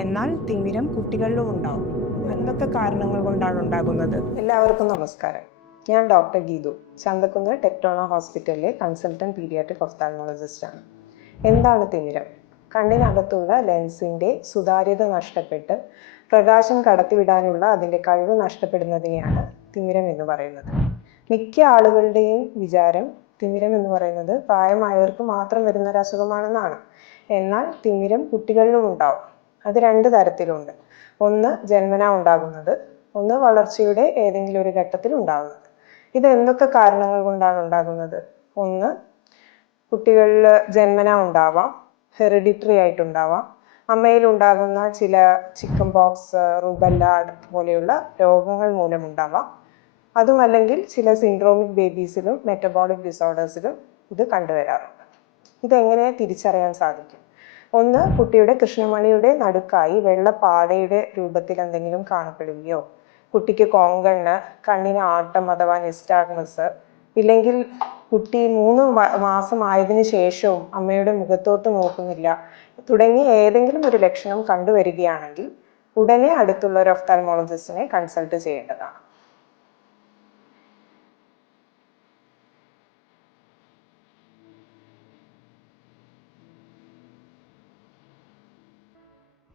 എന്നാൽ തിമിരം കുട്ടികളിലും ഉണ്ടാവും. എന്തൊക്കെ കാരണങ്ങൾ കൊണ്ടാണ് ഉണ്ടാകുന്നത്? എല്ലാവർക്കും നമസ്കാരം. ഞാൻ ഡോക്ടർ ഗീതു, ചന്തക്കുന്ന് ടെക്ടോണ ഹോസ്പിറ്റലിലെ കൺസൾട്ടന്റ് പീഡിയാട്രിക് ഒഫ്താൽമോളജിസ്റ്റ് ആണ്. എന്താണ് തിമിരം? കണ്ണിനകത്തുള്ള ലെൻസിന്റെ സുതാര്യത നഷ്ടപ്പെട്ട് പ്രകാശം കടത്തിവിടാനുള്ള അതിൻ്റെ കഴിവ് നഷ്ടപ്പെടുന്നതിനെയാണ് തിമിരം എന്ന് പറയുന്നത്. മിക്ക ആളുകളുടെയും വിചാരം തിമിരം എന്ന് പറയുന്നത് പ്രായമായവർക്ക് മാത്രം വരുന്ന ഒരു അസുഖമാണെന്നാണ്. എന്നാൽ തിമിരം കുട്ടികളിലും ഉണ്ടാവും. അത് രണ്ട് തരത്തിലുണ്ട്. ഒന്ന് ജന്മനാ ഉണ്ടാകുന്നത്, ഒന്ന് വളർച്ചയുടെ ഏതെങ്കിലും ഒരു ഘട്ടത്തിൽ ഉണ്ടാകുന്നത്. ഇത് എന്തൊക്കെ കാരണങ്ങൾ കൊണ്ടാണ് ഉണ്ടാകുന്നത്? ഒന്ന്, കുട്ടികളിൽ ജന്മനാ ഉണ്ടാവാം, ഹെറിഡിറ്ററി ആയിട്ടുണ്ടാവാം, അമ്മയിൽ ഉണ്ടാകുന്ന ചില ചിക്കൻ പോക്സ്, റുബല്ല പോലെയുള്ള രോഗങ്ങൾ മൂലമുണ്ടാവാം. അതുമല്ലെങ്കിൽ ചില സിൻഡ്രോമിക് ബേബീസിലും മെറ്റബോളിക് ഡിസോർഡേഴ്സിലും ഇത് കണ്ടുവരാറുണ്ട്. ഇതെങ്ങനെ തിരിച്ചറിയാൻ സാധിക്കും? ഒന്ന്, കുട്ടിയുടെ കൃഷ്ണമണിയുടെ നടുക്കായി വെള്ളപ്പാടയുടെ രൂപത്തിൽ എന്തെങ്കിലും കാണപ്പെടുകയോ, കുട്ടിക്ക് കോങ്കണ്ണ്, കണ്ണിന് ആട്ടം അഥവാ നിസ്റ്റാഗ്മസ്, ഇല്ലെങ്കിൽ കുട്ടി 3 മാസം ആയതിനു ശേഷവും അമ്മയുടെ മുഖത്തോട്ട് നോക്കുന്നില്ല തുടങ്ങി ഏതെങ്കിലും ഒരു ലക്ഷണം കണ്ടുവരികയാണെങ്കിൽ ഉടനെ അടുത്തുള്ള ഒരു ഒഫ്താൽമോളജിസ്റ്റിനെ കൺസൾട്ട് ചെയ്യേണ്ടതാണ്.